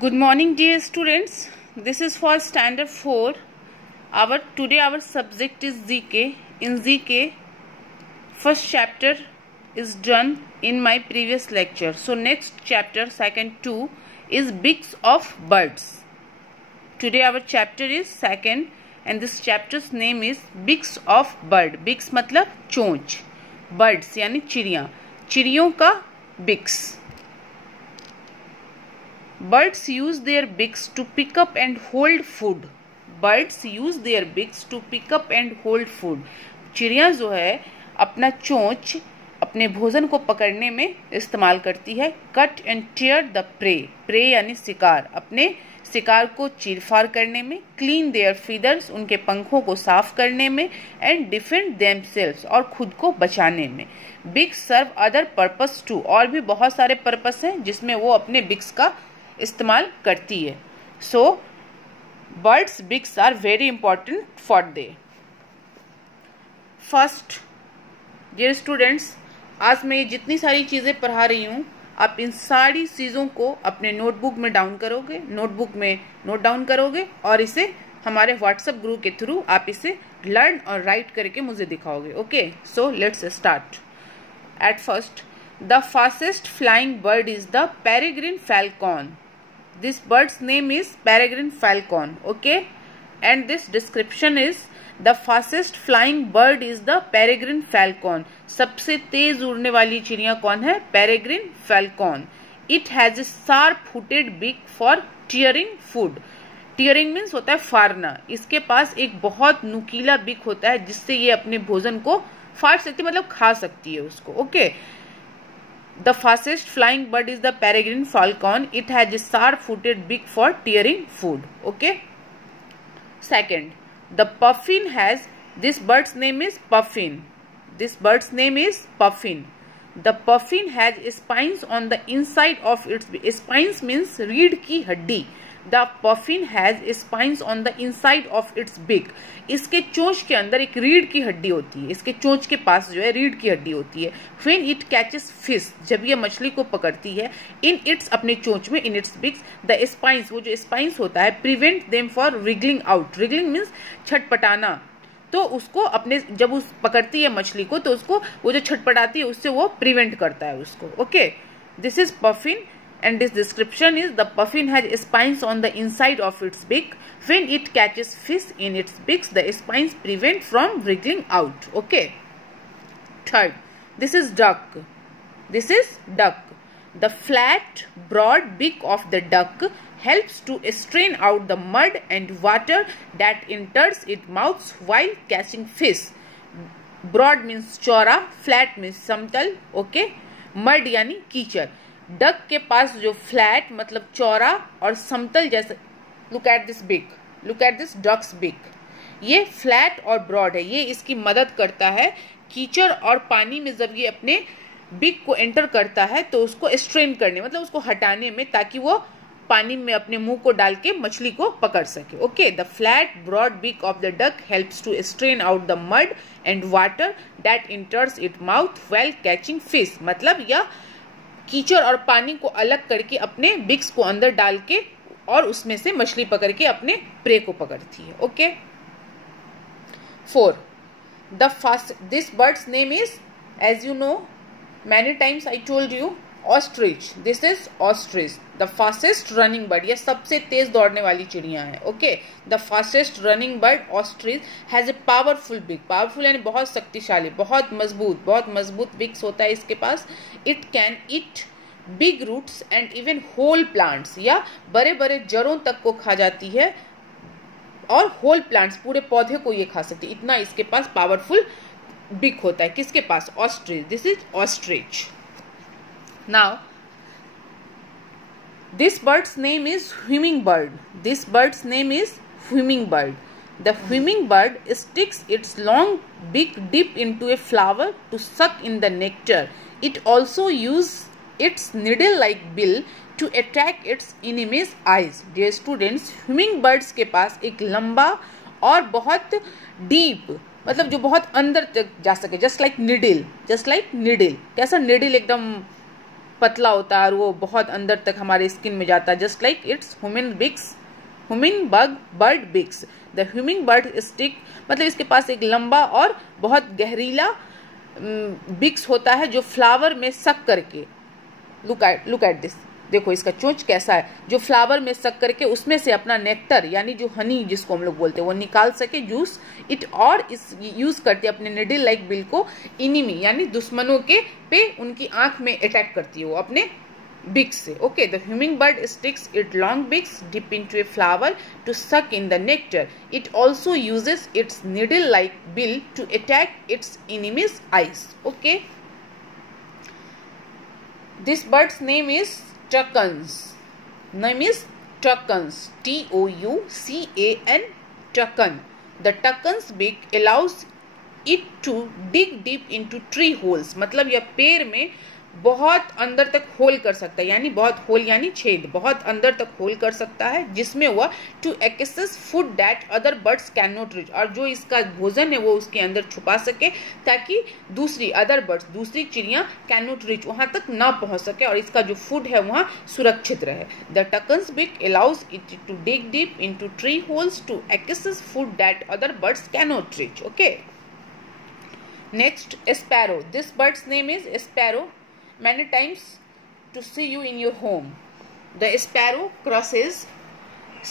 Good morning, dear students. This is for standard 4. Today our subject is GK. In GK, first chapter is done in my previous lecture. So next chapter, second 2, is beaks of birds. Today our chapter is second, and this chapter's name is beaks of bird. Beaks मतलब चोंच, birds यानी चिड़िया, चिड़ियों का beaks. Birds use their beaks to pick up and hold food. Birds use their beaks to pick up and hold food. चिड़िया जो है अपना चोंच अपने भोजन को पकड़ने में इस्तेमाल करती है. Cut and tear the prey. Prey यानी शिकार, अपने शिकार को चीरफाड़ करने में. Clean their feathers, उनके पंखों को साफ करने में. And defend themselves, और खुद को बचाने में. Beaks serve other purpose too. और भी बहुत सारे पर्पस हैं जिसमें वो अपने beaks का इस्तेमाल करती है. So birds beaks are very important for they. First dear students, आज मैं ये जितनी सारी चीजें पढ़ा रही हूँ, आप इन सारी चीजों को अपने नोटबुक में नोटबुक में नोट डाउन करोगे और इसे हमारे व्हाट्सएप ग्रुप के थ्रू आप इसे लर्न और राइट करके मुझे दिखाओगे. Okay, so let's start. At first, the fastest flying bird is the peregrine falcon. This bird's name is peregrine falcon. Okay, and this description is the fastest flying bird is the peregrine falcon. सबसे तेज उड़ने वाली चिड़िया कौन है? peregrine falcon. It has a sharp-footed beak for tearing food. Tearing means होता है फाड़ना. इसके पास एक बहुत नुकीला बिक होता है जिससे ये अपने भोजन को फाड़ सकती है, मतलब खा सकती है उसको. Okay, The fastest flying bird is the peregrine falcon. It has a sharp-footed beak for tearing food. Okay. Second, the puffin has. This bird's name is puffin. This bird's name is puffin. The puffin has spines on the inside of its. Spines means रीढ़ की हड्डी. The puffin has spines on the inside of its beak. इसके चोंच के अंदर एक रीढ़ की हड्डी होती है. इसके चोंच के पास जो है रीढ़ की हड्डी होती है. When it catches fish, जब ये मछली को पकड़ती है, in its अपने चोंच में, in its beaks, the spines, वो जो spines होता है, prevent them for wriggling out. Wriggling means छटपटाना. तो उसको अपने जब उस पकड़ती है मछली को, तो उसको वो जो छटपटाती है उससे वो प्रिवेंट करता है उसको. Okay, this is puffin. And this description is the puffin has spines on the inside of its beak. When it catches fish in its beaks, the spines prevent from wriggling out. Okay. Third, this is duck. This is duck. The flat, broad beak of the duck helps to strain out the mud and water that enters its mouth while catching fish. Broad means चौड़ा, flat means समतल. Okay. Mud यानी कीचड़. Duck के पास जो flat मतलब चौड़ा और समतल जैसा, लुक एट दिस बिक, लुक एट दिस डक्स बिक. ये फ्लैट और ब्रॉड है. ये इसकी मदद करता है कीचड़ और पानी में जब ये अपने बिक को एंटर करता है तो उसको स्ट्रेन करने, मतलब उसको हटाने में, ताकि वो पानी में अपने मुंह को डाल के मछली को पकड़ सके. Okay, the flat broad beak of the duck helps to strain out the mud and water that enters it mouth while catching fish. मतलब यह कीचड़ और पानी को अलग करके अपने बिक्स को अंदर डाल के और उसमें से मछली पकड़ के अपने प्रे को पकड़ती है. Okay. 4, the fast. This bird's name is, as you know, many times I told you, ostrich. This is ostrich. The fastest running bird. यह सबसे तेज दौड़ने वाली चिड़िया है. Okay, the fastest running bird ostrich has a powerful beak. Powerful यानी बहुत शक्तिशाली, बहुत मजबूत बिक्स होता है इसके पास. It can eat big roots and even whole plants. या बड़े बड़े जड़ों तक को खा जाती है और होल प्लांट्स, पूरे पौधे को ये खा सकती है. इतना इसके पास पावरफुल बिग होता है. किसके पास? Ostrich. This is ostrich. Now, this bird's name is hummingbird. This bird's name is hummingbird. The hummingbird sticks its long beak deep into a flower to suck in the nectar. It also uses its needle-like bill to attract its enemy's eyes. Dear students, hummingbirds के पास एक लंबा और बहुत deep, मतलब जो बहुत अंदर तक जा सके, just like needle. कैसा needle? एकदम पतला होता है और वो बहुत अंदर तक हमारे स्किन में जाता है, just like its hummingbird beaks. The hummingbird stick मतलब इसके पास एक लंबा और बहुत गहरीला बिक्स होता है जो फ्लावर में सक करके, लुक एट दिस, देखो इसका चोंच कैसा है, जो फ्लावर में सक करके उसमें से अपना नेक्टर यानी जो हनी जिसको हम लोग बोलते हैं वो निकाल सके, जूस इट, और इस यूज करते अपने निडल लाइक बिल को इनिमी यानी दुश्मनों के पे उनकी आंख में अटैक करती है वो अपने बिक्स से। Okay, the hummingbird sticks it long beaks dip into a flower to suck in the nectar. It also uses its needle like bill to attack its enemy's eyes. Okay, this bird's name is tucans. T-O-U-C-A-N, tucan. The tucan's beak allows it to dig deep into tree holes. मतलब यह पेड़ में बहुत अंदर तक whole कर सकता है, यानी बहुत होल यानी छेद, बहुत अंदर तक होल कर सकता है, जिसमें वह to access food that other birds can not reach, और जो इसका भोजन है वो उसके अंदर छुपा सके ताकि दूसरी अदर बर्ड्स, दूसरी चिड़ियां कैन नॉट रीच, वहां तक ना पहुंच सके और इसका जो फूड है वहां सुरक्षित रहे। The toucan's beak allows it to dig deep into tree holes to access food that other birds can not reach. Okay, next sparrow. This bird's name is sparrow. Many times to see you in your home. The sparrow crushes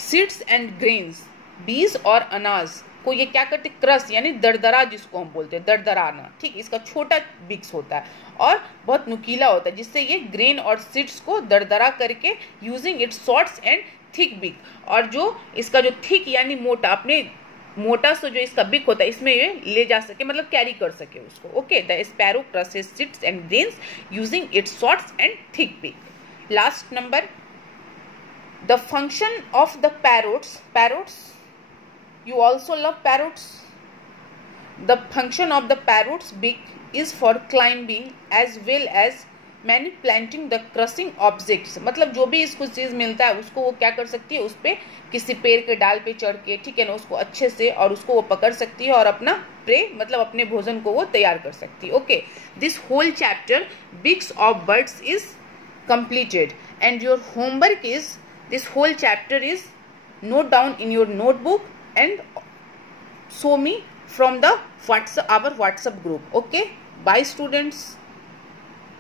seeds and grains, बीज और अनाज को ये क्या करते, crush यानी दरदरा जिसको हम बोलते हैं, दरदराना, ठीक। इसका छोटा बिक्स होता है और बहुत नुकीला होता है, जिससे ये ग्रेन और सीड्स को दरदरा करके using its shorts and thick बिक, और जो इसका जो थिक यानी मोटा, अपने मोटा से जो इसका बिक होता है इसमें ये ले जा सके, मतलब कैरी कर सके उसको। Okay, the sparrow crushes seeds and grains using its shorts and thick beak. Last number, the function of the parrots, you also love parrots. The function of the parrot's beak is for climbing as well as manipulating the crushing objects. मतलब जो भी इसको चीज मिलता है उसको वो क्या कर सकती है, उस पे किसी पेड़ के डाल पे चढ़ के, ठीक है ना, उसको अच्छे से और उसको वो पकड़ सकती है और अपना प्रे मतलब अपने भोजन को वो तैयार कर सकती है. Okay, this whole chapter beaks of birds is completed and your homework is, this whole chapter is note down in your notebook and show me from the our WhatsApp group. Okay, bye students.